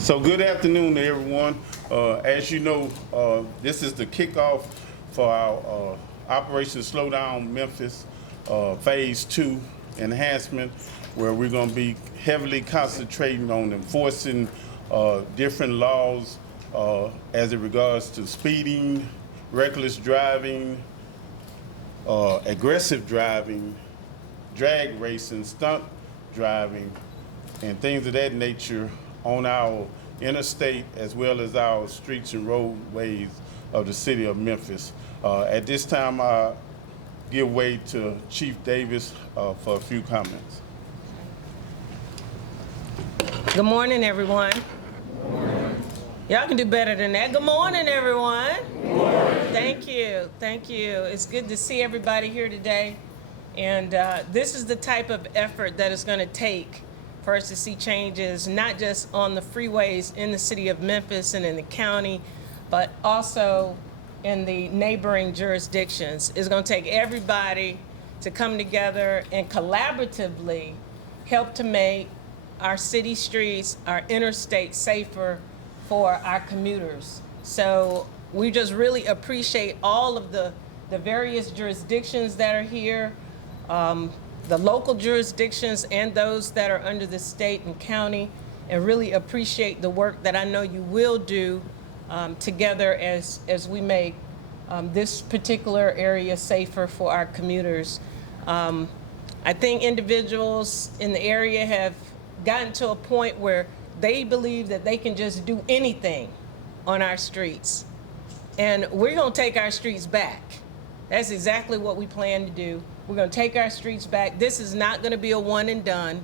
So good afternoon to everyone. As you know, this is the kickoff for our Operation Slow Down Memphis Phase 2 enhancement, where we're going to be heavily concentrating on enforcing different laws as it regards to speeding, reckless driving, aggressive driving, drag racing, stunt driving, and things of that nature on our interstate as well as our streets and roadways of the city of Memphis. At this time, I give way to Chief Davis for a few comments. Good morning, everyone. Good morning. Y'all can do better than that. Good morning, everyone. Good morning. Thank you. Thank you. It's good to see everybody here today. And this is the type of effort that it's going to take for us to see changes, not just on the freeways in the city of Memphis and in the county, but also in the neighboring jurisdictions. It's going to take everybody to come together and collaboratively help to make our city streets, our interstate safer for our commuters. So we just really appreciate all of the various jurisdictions that are here, the local jurisdictions and those that are under the state and county, and really appreciate the work that I know you will do together as we make this particular area safer for our commuters. I think individuals in the area have gotten to a point where they believe that they can just do anything on our streets. And we're going to take our streets back. That's exactly what we plan to do. We're going to take our streets back. This is not going to be a one and done.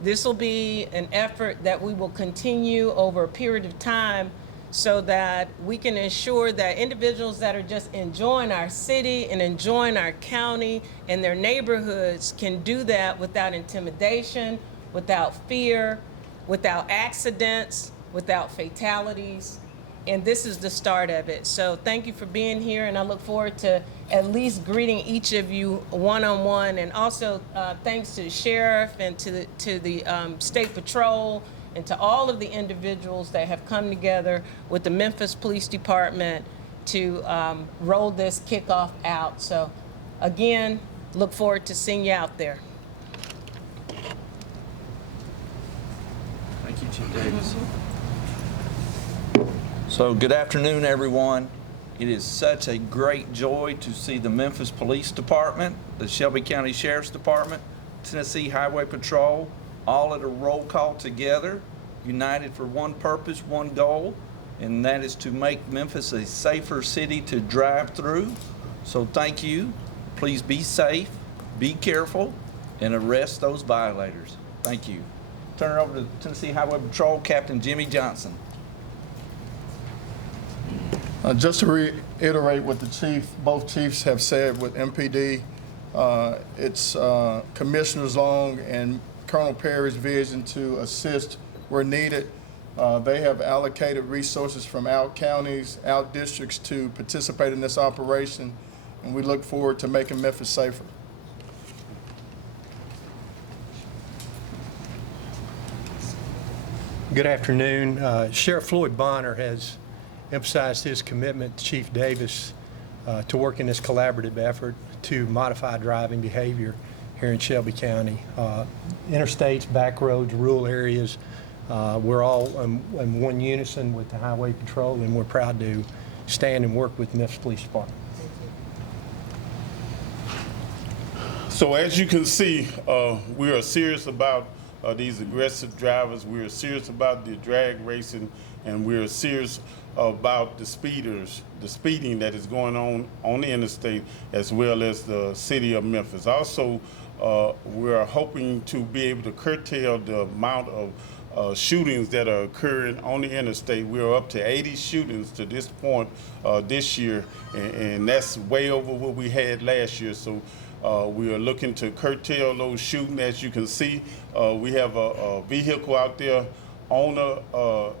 This will be an effort that we will continue over a period of time so that we can ensure that individuals that are just enjoying our city and enjoying our county and their neighborhoods can do that without intimidation, without fear, without accidents, without fatalities. And this is the start of it. So thank you for being here, and I look forward to at least greeting each of you one-on-one. And also thanks to the sheriff and to the State Patrol and to all of the individuals that have come together with the Memphis Police Department to roll this kickoff out. So again, look forward to seeing you out there. Thank you, Chief Davis. So good afternoon, everyone. It is such a great joy to see the Memphis Police Department, the Shelby County Sheriff's Department, Tennessee Highway Patrol, all at a roll call together, united for one purpose, one goal, and that is to make Memphis a safer city to drive through. So thank you. Please be safe, be careful, and arrest those violators. Thank you. Turn it over to Tennessee Highway Patrol, Captain Jimmy Johnson. Just to reiterate what both chiefs have said with MPD, it's Commissioners Long and Colonel Perry's vision to assist where needed. They have allocated resources from out counties, out districts to participate in this operation, and we look forward to making Memphis safer. Good afternoon. Sheriff Floyd Bonner has emphasized his commitment to Chief Davis to work in this collaborative effort to modify driving behavior here in Shelby County. Interstates, back roads, rural areas, we're all in one unison with the Highway Patrol, and we're proud to stand and work with the Memphis Police Department. So as you can see, we are serious about these aggressive drivers. We are serious about the drag racing, and we are serious about the speeding that is going on the interstate, as well as the city of Memphis. Also, we are hoping to be able to curtail the amount of shootings that are occurring on the interstate. We are up to 80 shootings to this point this year, and that's way over what we had last year. So we are looking to curtail those shootings. As you can see, we have a vehicle out there on a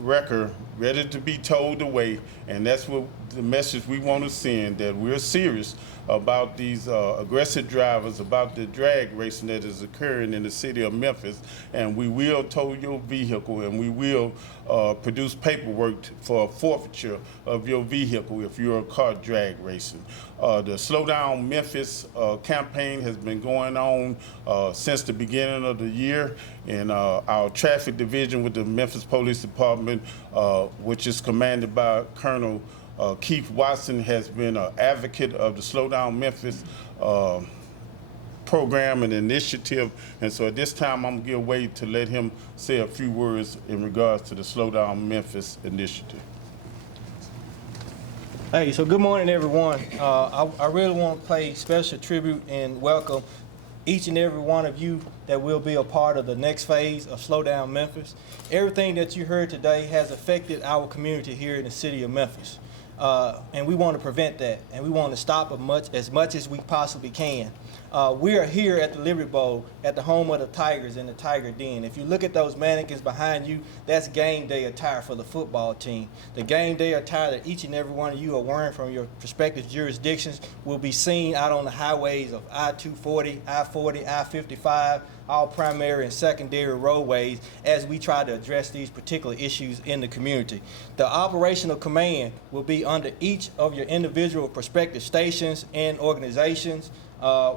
wrecker ready to be towed away, and that's what the message we want to send, that we're serious about these aggressive drivers, about the drag racing that is occurring in the city of Memphis, and we will tow your vehicle, and we will produce paperwork for a forfeiture of your vehicle if you're caught drag racing. The Slow Down Memphis campaign has been going on since the beginning of the year, and our traffic division with the Memphis Police Department, which is commanded by Colonel Keith Watson, has been an advocate of the Slow Down Memphis program and initiative. And so at this time, I'm gonna give way to let him say a few words in regards to the Slow Down Memphis initiative. Hey, so good morning, everyone. I really want to pay special tribute and welcome each and every one of you that will be a part of the next phase of Slow Down Memphis. Everything that you heard today has affected our community here in the city of Memphis. And we want to prevent that, and we want to stop as much as we possibly can. We are here at the Liberty Bowl, at the home of the Tigers and the Tiger Den. If you look at those mannequins behind you, that's game day attire for the football team. The game day attire that each and every one of you are wearing from your respective jurisdictions will be seen out on the highways of I-240, I-40, I-55, all primary and secondary roadways as we try to address these particular issues in the community. The operational command will be under each of your individual prospective stations and organizations.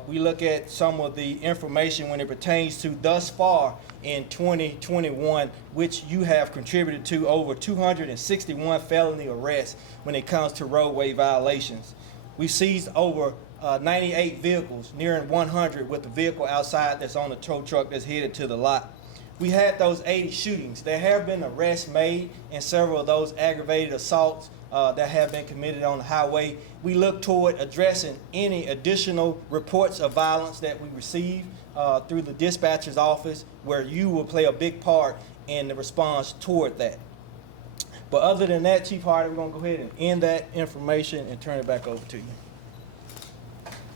We look at some of the information when it pertains to thus far in 2021, which you have contributed to over 261 felony arrests when it comes to roadway violations. We seized over 98 vehicles, nearing 100 with the vehicle outside that's on the tow truck that's headed to the lot. We had those 80 shootings. There have been arrests made and several of those aggravated assaults that have been committed on the highway. We look toward addressing any additional reports of violence that we receive through the dispatcher's office, where you will play a big part in the response toward that. But other than that, Chief Hardy, we're going to go ahead and end that information and turn it back over to you.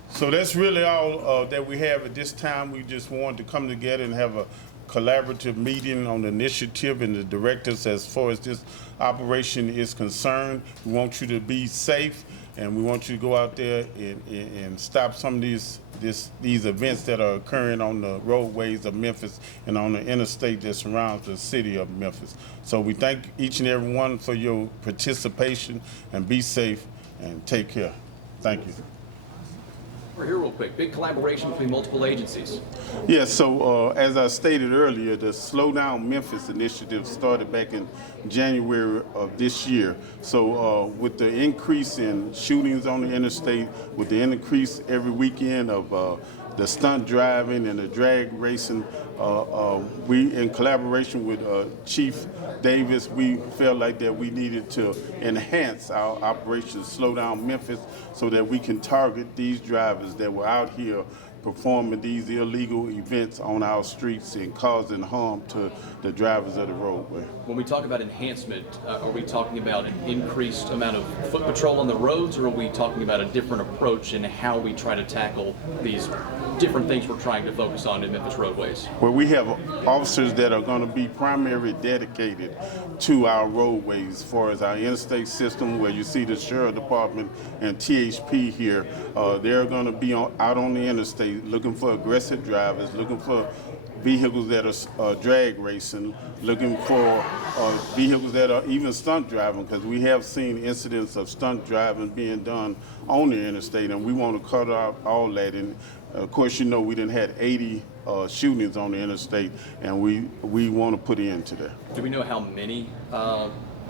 So that's really all that we have at this time. We just wanted to come together and have a collaborative meeting on the initiative and the directives as far as this operation is concerned. We want you to be safe, and we want you to go out there and stop some of these events that are occurring on the roadways of Memphis and on the interstate that surrounds the city of Memphis. So we thank each and every one for your participation, and be safe and take care. Thank you. We're here real quick. Big collaboration between multiple agencies. Yes, so as I stated earlier, the Slow Down Memphis initiative started back in January of this year. So with the increase in shootings on the interstate, with the increase every weekend of the stunt driving and the drag racing, we, in collaboration with Chief Davis, we felt like that we needed to enhance our operation Slow Down Memphis so that we can target these drivers that were out here performing these illegal events on our streets and causing harm to the drivers of the roadway. When we talk about enhancement, are we talking about an increased amount of foot patrol on the roads, or are we talking about a different approach in how we try to tackle these different things we're trying to focus on in Memphis roadways? Where we have officers that are going to be primarily dedicated to our roadways, as far as our interstate system, where you see the Sheriff Department and THP here, they're going to be out on the interstate looking for aggressive drivers, looking for vehicles that are drag racing, looking for vehicles that are even stunt driving, because we have seen incidents of stunt driving being done on the interstate, and we want to cut out all that. And of course, you know, we done had 80 shootings on the interstate, and we want to put an end to that. Do we know how many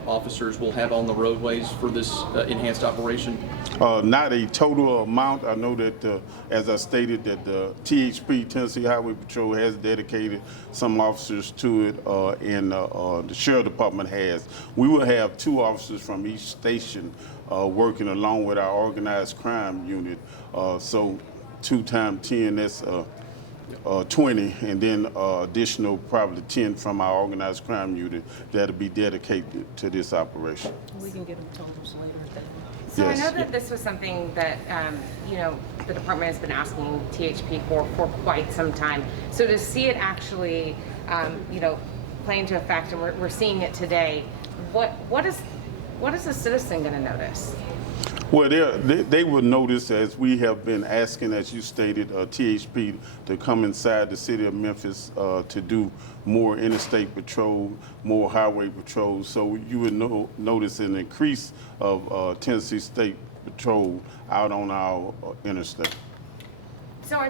officers will have on the roadways for this enhanced operation? Not a total amount. I know that, as I stated, that the THP, Tennessee Highway Patrol, has dedicated some officers to it, and the Sheriff Department has. We will have 2 officers from each station working along with our organized crime unit. So 2 times 10, that's 20, and then additional probably 10 from our organized crime unit that'll be dedicated to this operation. We can get them totals later. So Yes. I know that this was something that, you know, the department has been asking THP for quite some time. So to see it actually, you know, play into effect, and we're seeing it today, what is a citizen going to notice? Well, they will notice, as we have been asking, as you stated, THP to come inside the city of Memphis to do more interstate patrol, more highway patrols. So you would notice an increase of Tennessee State Patrol out on our interstate. So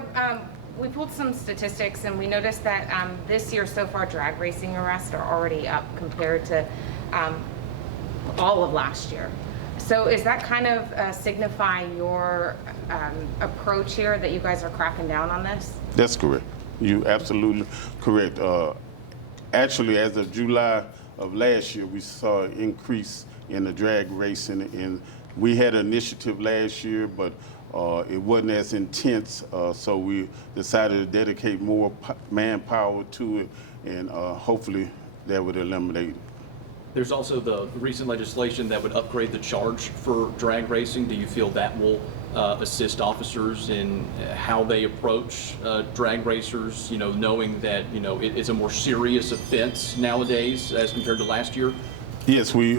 we pulled some statistics and we noticed that this year so far drag racing arrests are already up compared to all of last year. So is that kind of signifying your approach here, that you guys are cracking down on this? That's correct. You absolutely correct. Actually, as of July of last year, we saw an increase in the drag racing, and we had an initiative last year, but it wasn't as intense, so we decided to dedicate more manpower to it, and hopefully that would eliminate it. There's also the recent legislation that would upgrade the charge for drag racing. Do you feel that will assist officers in how they approach drag racers, knowing that, it's a more serious offense nowadays as compared to last year? Yes, we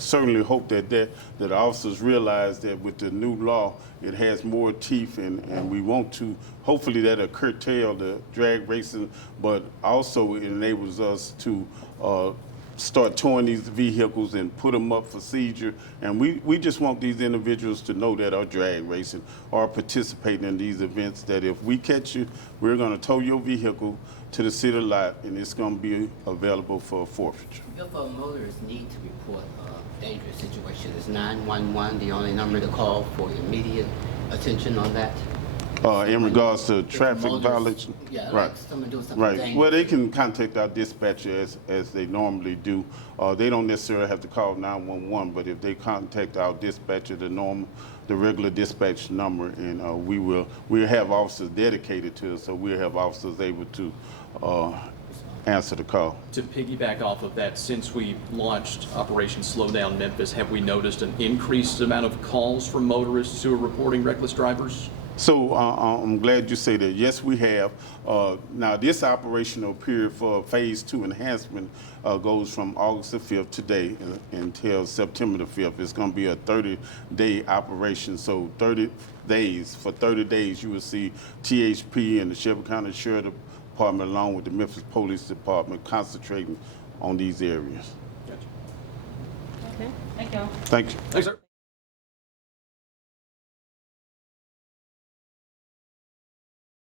certainly hope that officers realize that with the new law, it has more teeth, and we want to, hopefully that'll curtail the drag racing, but also it enables us to start towing these vehicles and put them up for seizure. And we just want these individuals to know that are drag racing or participating in these events, that if we catch you, we're going to tow your vehicle to the city lot, and it's going to be available for forfeiture. If a motorist need to report a dangerous situation, is 911 the only number to call for immediate attention on that? In regards to traffic violation? Yeah, Right. like someone doing something Right. dangerous. Well, they can contact our dispatcher as they normally do. They don't necessarily have to call 911, but if they contact our dispatcher, the regular dispatch number, and we'll have officers dedicated to it, so we'll have officers able to answer the call. To piggyback off of that, since we launched Operation Slow Down Memphis, have we noticed an increased amount of calls from motorists who are reporting reckless drivers? So I'm glad you say that. Yes, we have. Now, this operational period for Phase 2 enhancement goes from August the 5th today until September the 5th. It's going to be a 30-day operation. So 30 days, for 30 days, you will see THP and the Shelby County Sheriff Department, along with the Memphis Police Department, concentrating on these areas. Gotcha. Okay, thank you. Thank you. Thanks, sir.